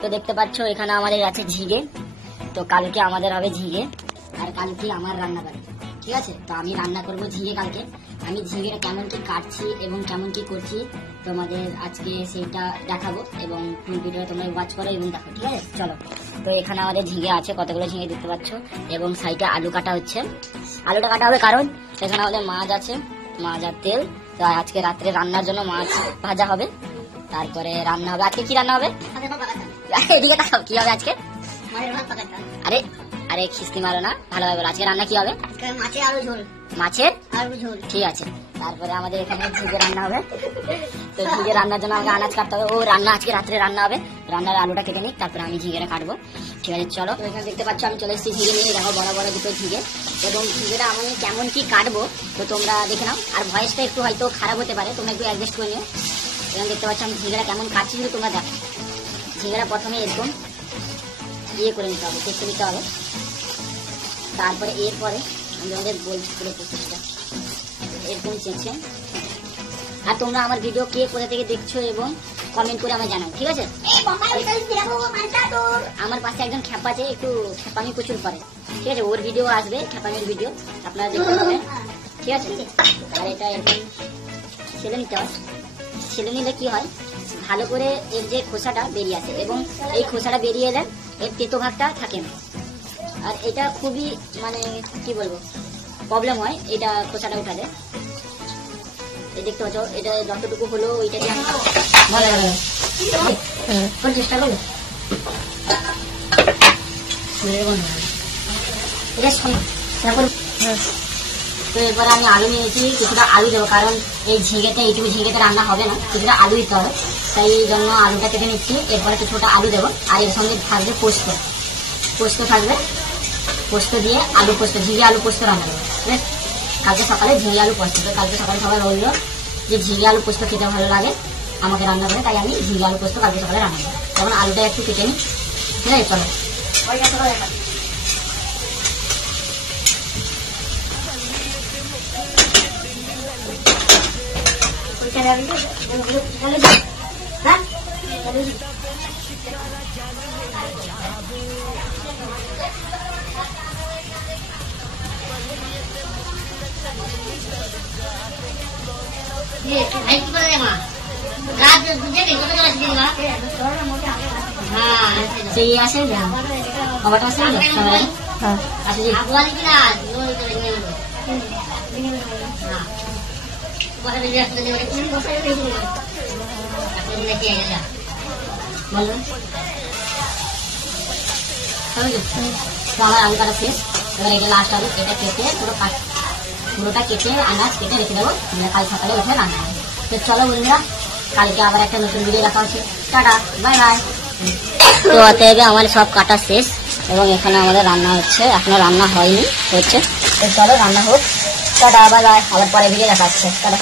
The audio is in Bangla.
তো দেখতে পাচ্ছ এখানে আমাদের আছে ঝিঙে। তো কালকে আমাদের হবে ঝিঙে, আর কালকে আমার রান্না করে, ঠিক আছে। তো আমি রান্না করব ঝিঙে কালকে। আমি ঝিঙেটা কেমন কি কাটছি এবং কেমন কি করছি তোমাদের আজকে সেইটা দেখাবো, এবং ফুল ভিডিওটা তোমরা ওয়াচ করো এবং দেখো, ঠিক আছে। চলো, তো এখানে আমাদের ঝিঙে আছে, কতগুলো ঝিঙে দেখতে পাচ্ছ, এবং সাইডে আলু কাটা হচ্ছে। আলুটা কাটা হবে কারণ এখানে আমাদের মাছ আছে, মাছ আর তেল। তো আজকে রাত্রে রান্নার জন্য মাছ ভাজা হবে, তারপরে রান্না হবে। আজকে কি রান্না হবে? এদিকে তাকাও, কি হবে আজকে? আরে আরে খিস্তি মারো না, ভালোভাবে বলো। আজকে রান্না কি হবে? মাছের আলু ঝোল। মাছের আলু ঝোল, ঠিক আছে। তারপরে আমাদের এখানে ঝিঙে রান্না হবে। তো ঝিঙে রান্নার জন্য আমাকে আনাজ কাটতে হবে। ও রান্না আজকে রাত্রে রান্না হবে, রান্নার আলুটা কেটে নিক, তারপরে আমি ঝিঙেটা কাটবো, ঠিক আছে। চলো, তো এখানে দেখতে পাচ্ছ আমি চলে এসেছি ঝিঙে নিয়ে। দেখো বড় বড় দুটো ঝিঙে, এবং ঝিঙেটা আমি কেমন কি কাটবো তো তোমরা দেখে নাও। আর ভয়েসটা একটু হয়তো খারাপ হতে পারে, তোমরা একটু অ্যাডজাস্ট করে নিও। এখানে দেখতে পাচ্ছ আমি ঝিঙেটা কেমন কাটছি, কিন্তু তোমরা দেখো। ঝিঙেটা প্রথমে এরকম ইয়ে করে নিতে হবে, চেষ্টা নিতে হবে। তারপরে এরপরে আমি আমাদের বলছি পুরো প্রসেসটা এরকম চেয়েছে। আর তোমরা আমার ভিডিও কে কোথা থেকে দেখছো এবং কমেন্ট করে আমায় জানাও, ঠিক আছে। আমার পাশে একজন খ্যাপা আছে, একটু খ্যাপামি প্রচুর করে, ঠিক আছে। ওর ভিডিও আসবে, খ্যাপামির ভিডিও আপনারা দেখতে পাবেন, ঠিক আছে। আর এটা এরকম ছেলে নিতে হয়। ছেলে নিলে কি হয়, ভালো করে এর যে খোসাটা বেরিয়ে আসে, এবং এই খোসাটা বেরিয়ে এলে এর তেতো ভাগটা থাকে না। আর এটা খুবই মানে কি বলবো প্রবলেম হয় এটা খোসাটা উঠালে। এই দেখতে পাচ্ছ এটা যতটুকু হলো ওইটা দিয়ে ভালো লাগে চেষ্টা করবো। তো এরপরে আমি আলু নিয়েছি, কিছুটা আলু দেবো, কারণ এই ঝিঙেতে এইটুকু ঝিঙেতে রান্না হবে না, কিছুটা আলু দিতে হবে, তাই এই জন্য আলুটা কেটে নিচ্ছি। এরপরে কিছুটা আলু দেবো, আর এর সঙ্গে থাকবে পোস্ত। পোস্ত থাকবে, পোস্ত দিয়ে আলু পোস্ত, ঝিঙে আলু পোস্ত রান্না করবো, ঠিক আছে। কালকে সকালে ঝিঙে আলু পোস্ত। তো কালকে সকালে সবাই বললো যে ঝিঙে আলু পোস্ত খেতে ভালো লাগে আমাকে রান্না করে, তাই আমি ঝিঙে আলু পোস্ত কালকে সকালে রান্না করবো। তখন আলুটা একটু কেটে নিই, ঠিক আছে। চলো, সেই আসে খাবারটা আসে আমার আলু কাটা শেষ। এবার এটা লাস্ট আলু, এটা কেটে পুরোটা কেটে আনাজ কেটে রেখে দেবো, কাল সকালে উঠে রান্না হবে। তো চলো বন্ধুরা, কালকে আবার একটা নতুন ভিডিও দেখা হচ্ছে। Tata, bye bye. তো অতএব আমার সব কাটা শেষ, এবং এখানে আমাদের রান্না হচ্ছে, এখনো রান্না হয়নি, হচ্ছে। তো চলো রান্না হোক। টাটা, বাই বাই, আবার পরে ভিডিও দেখা হচ্ছে। টাটা।